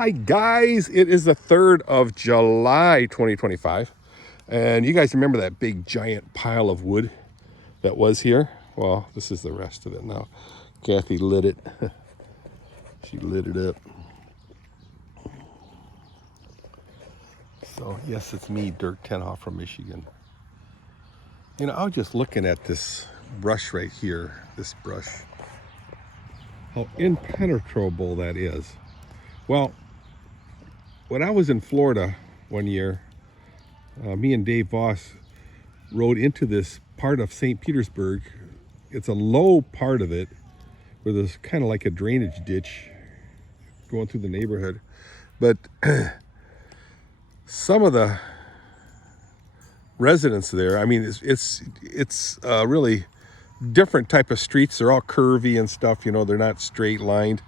Hi guys, it is the 3rd of July 2025, and you guys remember that big giant pile of wood that was here? Well, this is the rest of it now. Kathy lit it. She lit it up. So yes, it's me, Dirk Haaf from Michigan. You know, I was just looking at this brush right here, this brush. How impenetrable that is. Well, when I was in Florida one year, me and Dave Voss rode into this part of St. Petersburg. It's a low part of it where there's kind of like a drainage ditch going through the neighborhood. But some of the residents there, I mean, it's really different type of streets. They're all curvy and stuff, you know, they're not straight lined.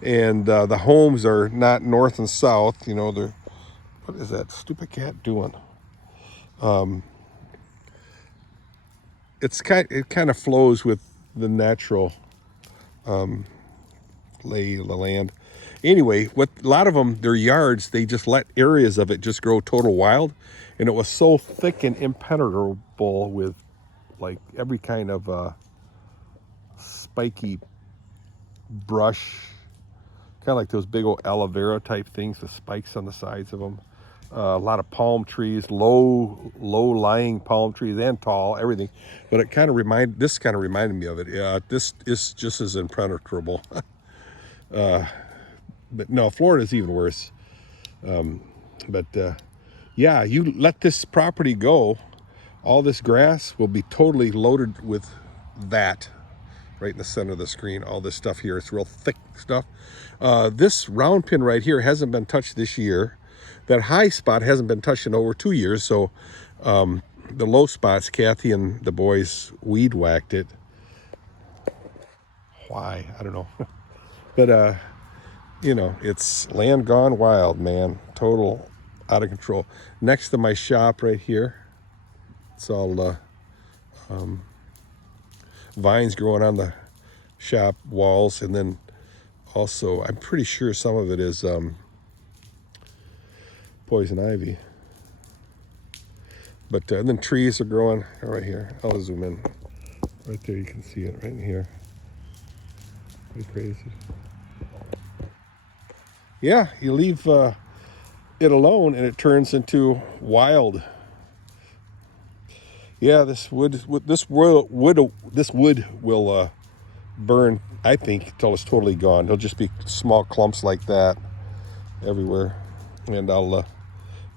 And the homes are not north and south, you know, they're, what is that stupid cat doing? It kind of flows with the natural lay of the land. Anyway, what a lot of them, their yards, they just let areas of it just grow total wild, and it was so thick and impenetrable with like every kind of spiky brush, kind of like those big old aloe vera type things with spikes on the sides of them. A lot of palm trees, low lying palm trees, and tall, everything. But it kind of reminded me of it. Yeah, this is just as impenetrable. But no, Florida's even worse. Yeah, you let this property go, all this grass will be totally loaded with that right in the center of the screen. All this stuff here, it's real thick stuff. This round pin right here hasn't been touched this year. That high spot hasn't been touched in over 2 years. So the low spots, Kathy and the boys weed whacked it. Why? I don't know. But you know, it's land gone wild, man. Total out of control. Next to my shop right here, it's all vines growing on the shop walls, and then also I'm pretty sure some of it is poison ivy. But and then trees are growing right here. I'll zoom in. Right there, you can see it right in here. Pretty crazy. Yeah, you leave it alone and it turns into wild. Yeah, this wood will burn, I think, until it's totally gone. There'll just be small clumps like that everywhere, and I'll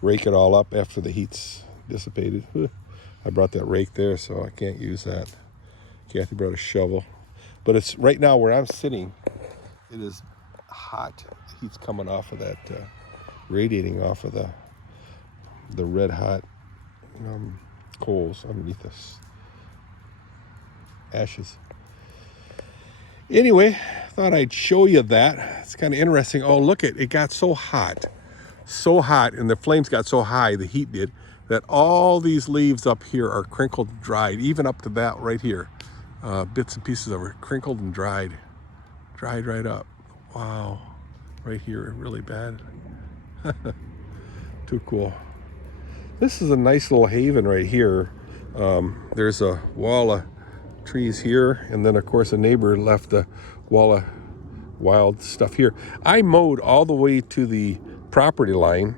rake it all up after the heat's dissipated. I brought that rake there, so I can't use that. Kathy brought a shovel, but it's right now where I'm sitting. It is hot. The heat's coming off of that, radiating off of the red hot coals underneath us, ashes. Anyway, thought I'd show you that. It's kind of interesting. Oh, look, it got so hot, and the flames got so high, the heat did, that all these leaves up here are crinkled and dried, even up to that right here. Bits and pieces of it crinkled and dried right up. Wow, right here, really bad. Too cool. This is a nice little haven right here. There's a wall of trees here, and then of course a neighbor left a wall of wild stuff here. I mowed all the way to the property line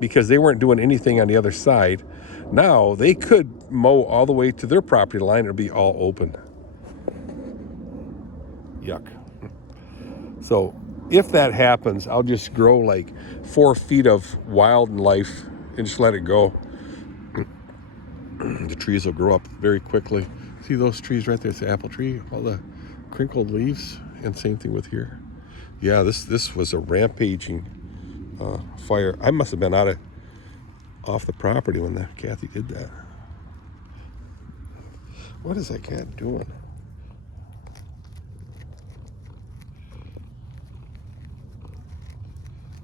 because they weren't doing anything on the other side. Now they could mow all the way to their property line. It'll be all open. Yuck. So if that happens, I'll just grow like 4 feet of wildlife and just let it go. The trees will grow up very quickly. See those trees right there? It's the apple tree, all the crinkled leaves, and same thing with here. Yeah, this was a rampaging fire. I must have been off the property when Kathy did that. What is that cat doing?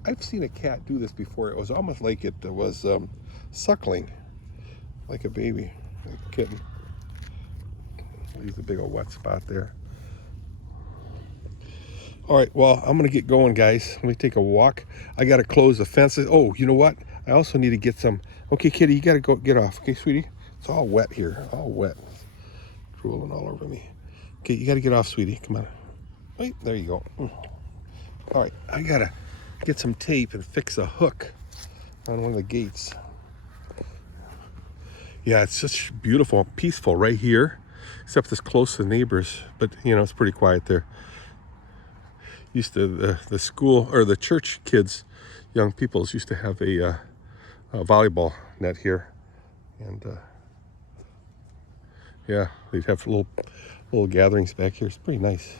I've seen a cat do this before. It was almost like it was suckling, like a baby, like a kitten. Leaves a big old wet spot there. All right, well, I'm gonna get going, guys. Let me take a walk. I gotta close the fences. Oh, you know what? I also need to get some. Okay, kitty, you gotta go get off. Okay, sweetie. It's all wet here, all wet. Drooling all over me. Okay, you gotta get off, sweetie. Come on. Wait, there you go. All right, I gotta get some tape and fix a hook on one of the gates. Yeah, it's just beautiful, peaceful right here, except it's close to the neighbors. But you know, it's pretty quiet there. Used to the school or the church kids, young peoples used to have a volleyball net here, and yeah, they'd have little gatherings back here. It's pretty nice,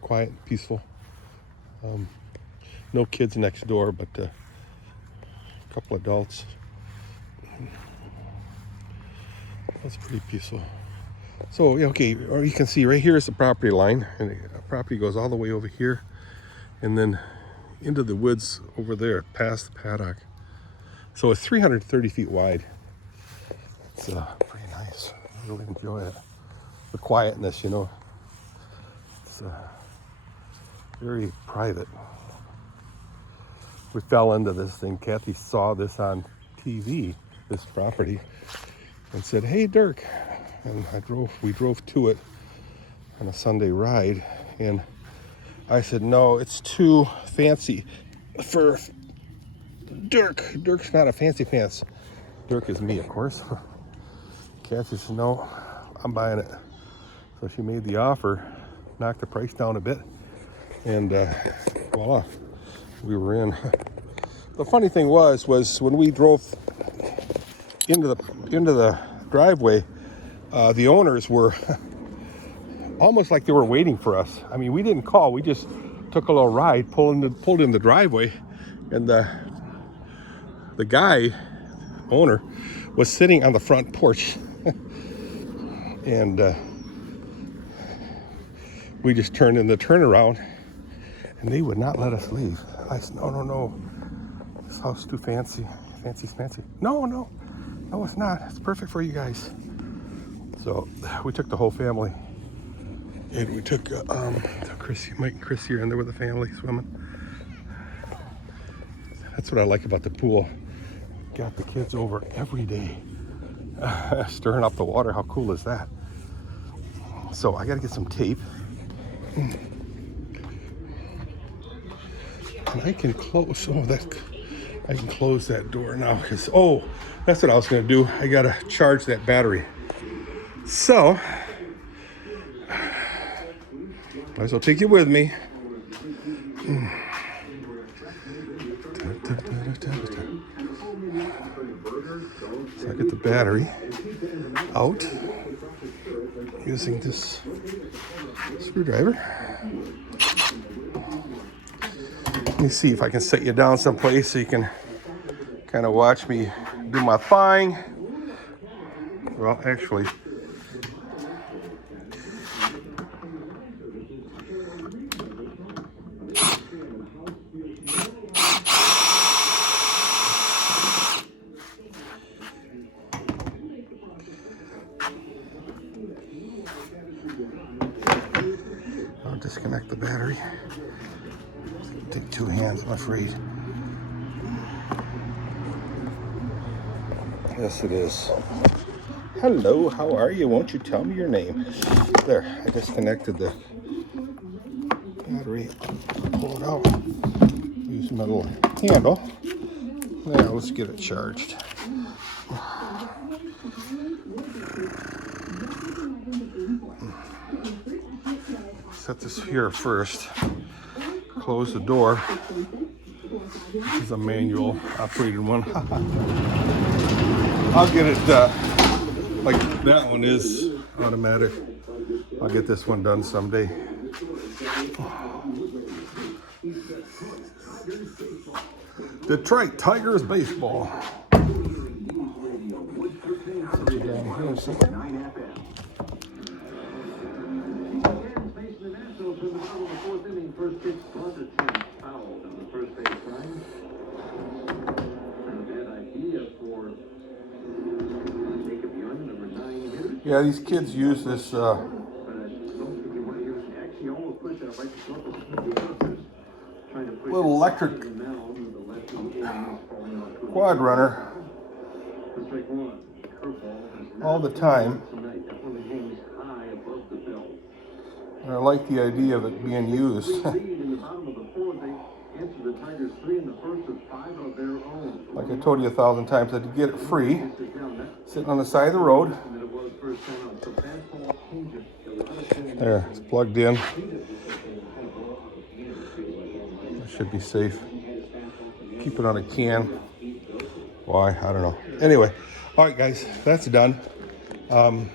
quiet, peaceful. No kids next door, but a couple adults. That's pretty peaceful. So yeah, okay, or you can see right here is the property line, and the property goes all the way over here, and then into the woods over there, past the paddock. So it's 330 feet wide. It's pretty nice. I really enjoy it. The quietness, you know. It's very private. We fell into this thing. Kathy saw this on TV, this property, and said, "Hey, Dirk." And we drove to it on a Sunday ride, and I said, "No, it's too fancy for Dirk. Dirk's not a fancy pants." Dirk is me, of course. Kathy said, "No, I'm buying it." So she made the offer, knocked the price down a bit, and voila, we were in. The funny thing was when we drove into the driveway, the owners were almost like they were waiting for us. I mean, we didn't call. We just took a little ride, pulled in the driveway, and the guy, owner, was sitting on the front porch, and we just turned in the turnaround, and they would not let us leave. I said, no, this house is too fancy. Fancy. No, it's not. It's perfect for you guys. So we took the whole family, and we took Mike and Chris here, and they were the family swimming. That's what I like about the pool. Got the kids over every day, stirring up the water. How cool is that? So I got to get some tape. And I can close. I can close that door now because that's what I was going to do. I got to charge that battery. So might as well take you with me. So I get the battery out using this screwdriver. Let me see if I can set you down someplace so you can kind of watch me do my thing. Well, actually, I'll disconnect the battery. Take two hands, I'm afraid. Yes, it is. Hello, how are you? Won't you tell me your name? There, I disconnected the battery. Pull it out. Use my little handle. Now let's get it charged. Set this here first. Close the door. This is a manual operated one. I'll get it like that one is automatic. I'll get this one done someday. Detroit Tigers baseball. Put you down here a second. Yeah, these kids use this little electric quad runner all the time. And I like the idea of it being used. Like I told you 1,000 times, I had to get it free, sitting on the side of the road. There, it's plugged in. It should be safe. Keep it on a can. Why? I don't know. Anyway, all right, guys, that's done. The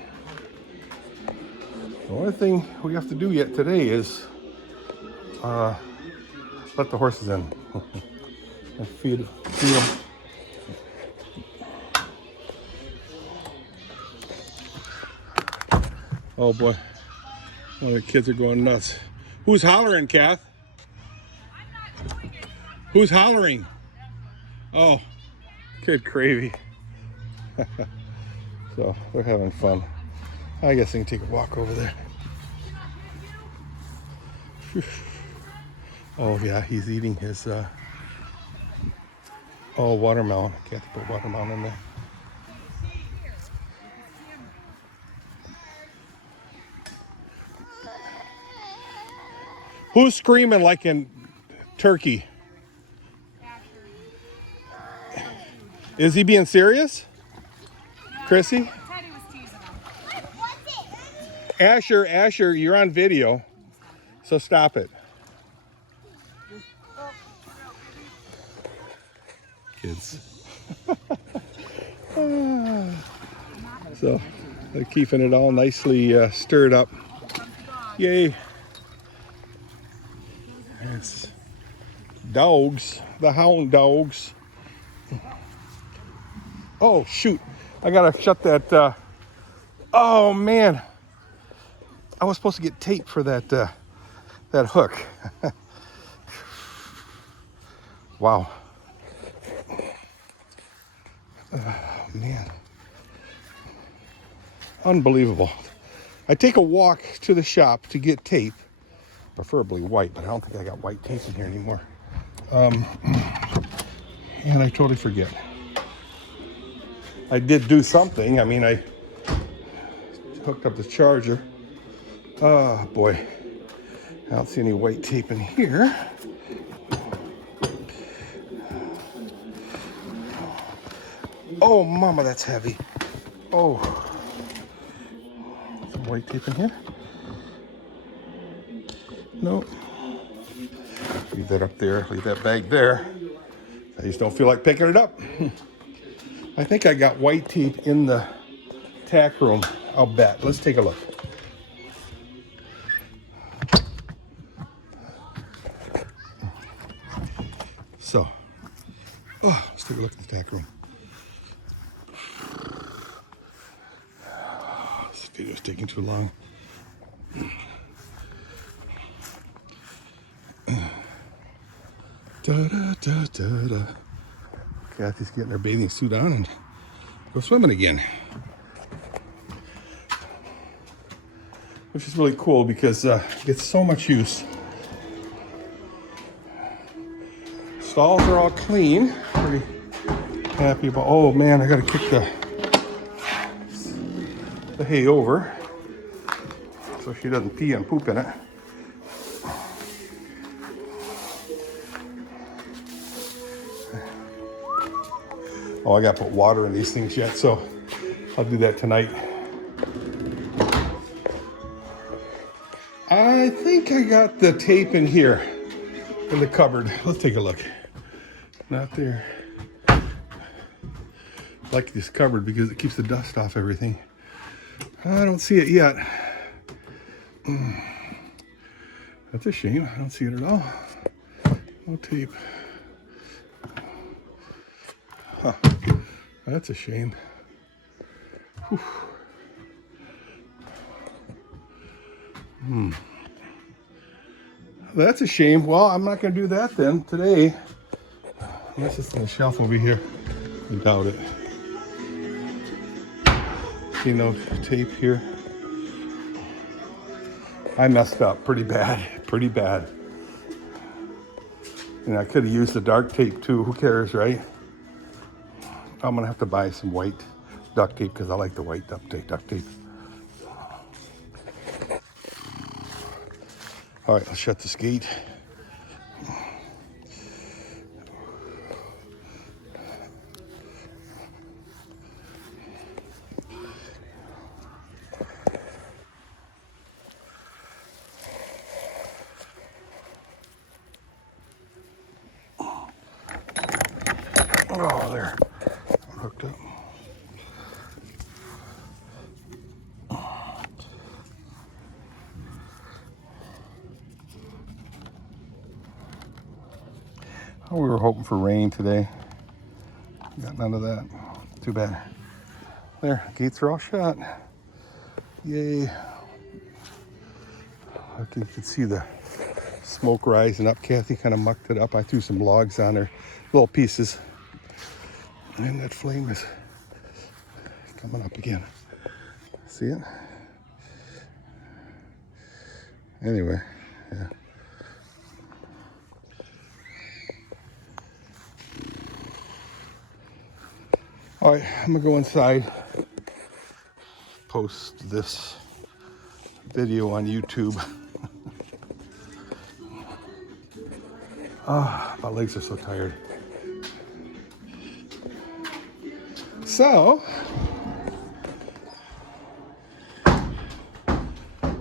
only thing we have to do yet today is let the horses in and feed them. Oh boy, one of the kids are going nuts. Who's hollering, Kath? Who's hollering? Oh, Kid Cravey. So they're having fun. I guess I can take a walk over there. Oh yeah, he's eating his watermelon. I can't put watermelon in there. Who's screaming like in Turkey? Is he being serious? Chrissy? Asher, you're on video, so stop it. Kids. So they're keeping it all nicely stirred up. Yay. Yes. Dogs, the hound dogs. Oh shoot, I gotta shut that. Oh man, I was supposed to get tape for that that hook. Wow. Oh man, unbelievable. I take a walk to the shop to get tape, preferably white, but I don't think I got white tape in here anymore. And I totally forget. I did do something. I mean, I hooked up the charger. Oh boy, I don't see any white tape in here. Oh mama, that's heavy. Oh, some white tape in here. Nope. Leave that up there, leave that bag there. I just don't feel like picking it up. I think I got white tape in the tack room, I'll bet. Let's take a look. So, let's take a look at the tack room. This video's taking too long. Kathy's getting her bathing suit on and go swimming again. Which is really cool because it gets so much use. Stalls are all clean. Pretty happy about. Oh man, I gotta kick the hay over so she doesn't pee and poop in it. Oh, I gotta put water in these things yet, so I'll do that tonight. I think I got the tape in here in the cupboard. Let's take a look. Not there. I like this cupboard because it keeps the dust off everything. I don't see it yet. That's a shame. I don't see it at all. No tape. Huh. That's a shame. Whew. That's a shame. Well, I'm not going to do that then today. Unless it's on the shelf over here. I doubt it. See no tape here. I messed up pretty bad. Pretty bad. And I could have used the dark tape too. Who cares, right? I'm gonna have to buy some white duct tape because I like the white duct tape. All right, I'll shut this gate. Oh, there. I'm hooked up. Oh, we were hoping for rain today. Got none of that. Too bad. There, gates are all shut. Yay. I think you can see the smoke rising up. Kathy kind of mucked it up. I threw some logs on her, little pieces. And that flame is coming up again. See it? Anyway, yeah. All right, I'm gonna go inside, post this video on YouTube. My legs are so tired. So,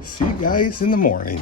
see you guys in the morning.